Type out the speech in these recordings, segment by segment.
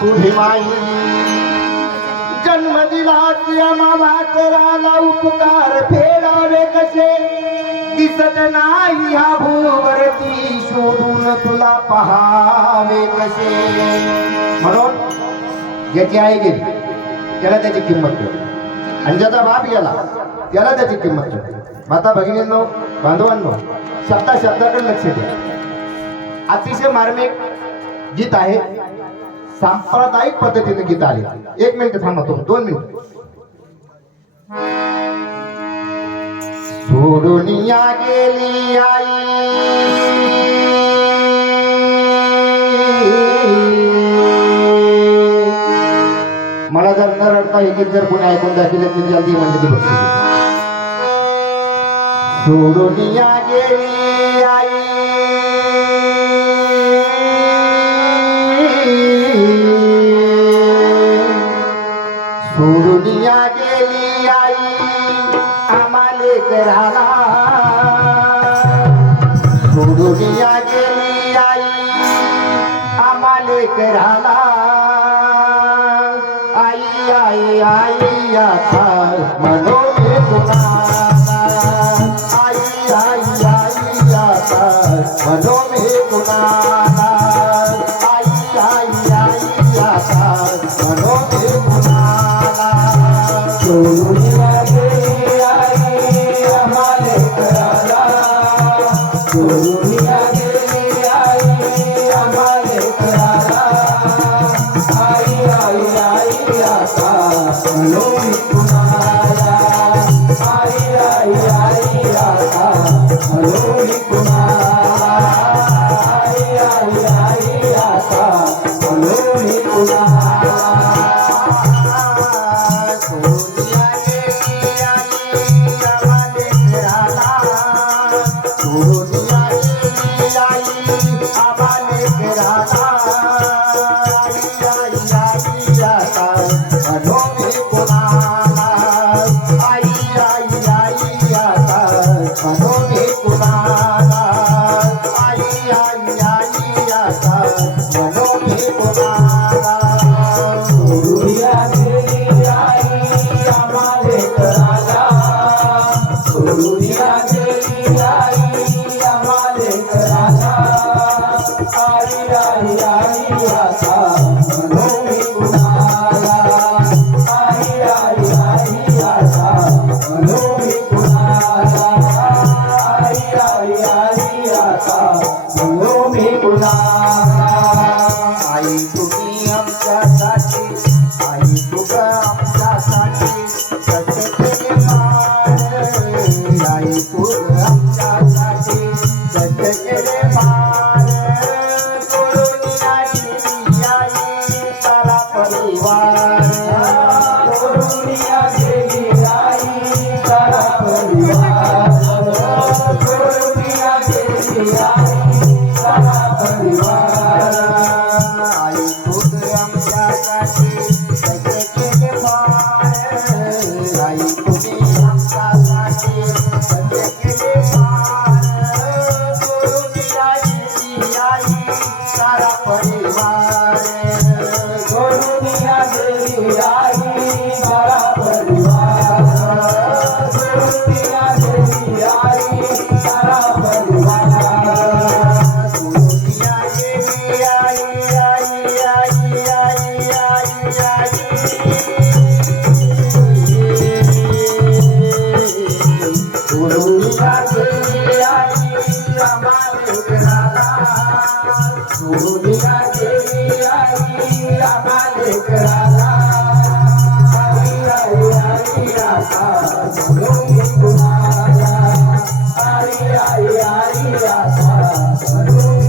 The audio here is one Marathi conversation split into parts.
तू माई जन्म दिला मामा कराला उपकार फेडावे कसे? दिसत नाही हा भूवरती शोधून तुला पहावे कसे? म्हणून ज्याची आई गेली त्याला त्याची किंमत कळते आणि ज्याचा बाप गेला त्याला त्याची किंमत कळते माता भगिनींनो बांधवांनो शब्दा शब्दाकडे लक्ष द्या. अतिशय मार्मिक गीत आहे. सांप्रदायिक पद्धतीने गीत आले. एक मिनिट थांबा तुम्ही दोन मिनिट. सोडून या गेली आई. मला जर न रडता हे गीत जर कोणी ऐकून दाखवलं तर जल्दी म्हणजे ती सोडून या गेली आई. सोडून गेली आई आम्हाले कराला सोडून गेली आई आम्हाले कराला आई आई आई आता मनोरे कुणाला. आई आई आई आता मनोमे कुणाला. सोडून Hare Hare Hare Hare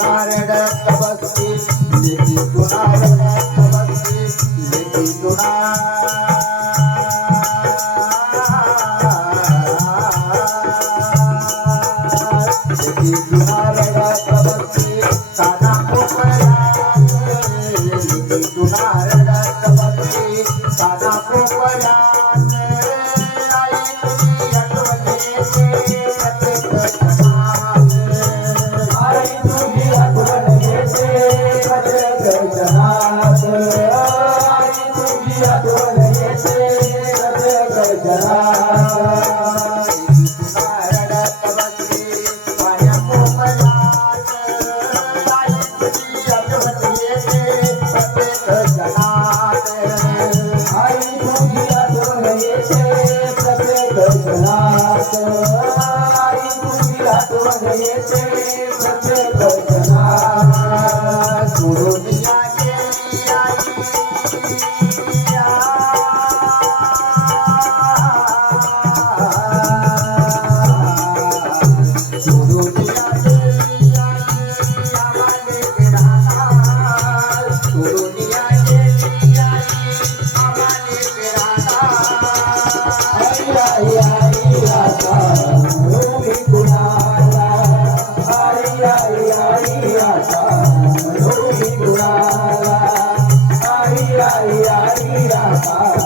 Narad तपस्वी लेकी तू नारद तपस्वी लेकी तू लेकी तू नारद तपस्वी साधा पोपळा लेकी तू नारद तपस्वी साधा पोपळा आई तुझी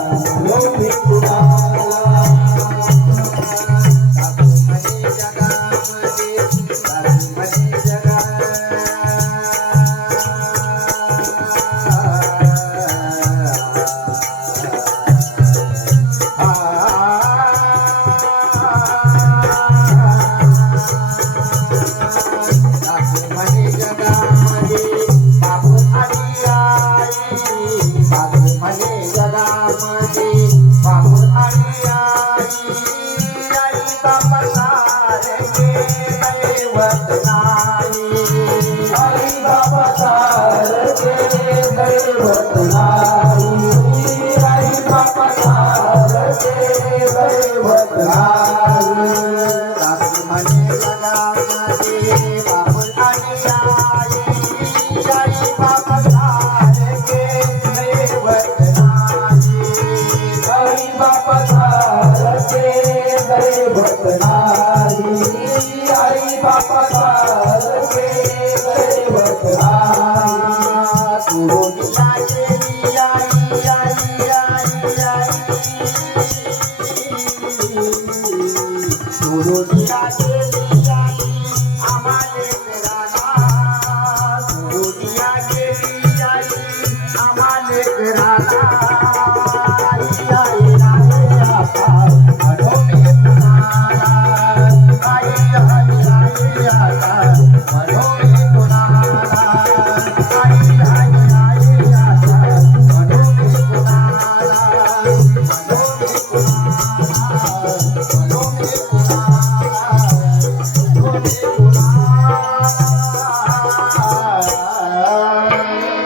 आता मी कुणाला आई बापा सारखे दैवत.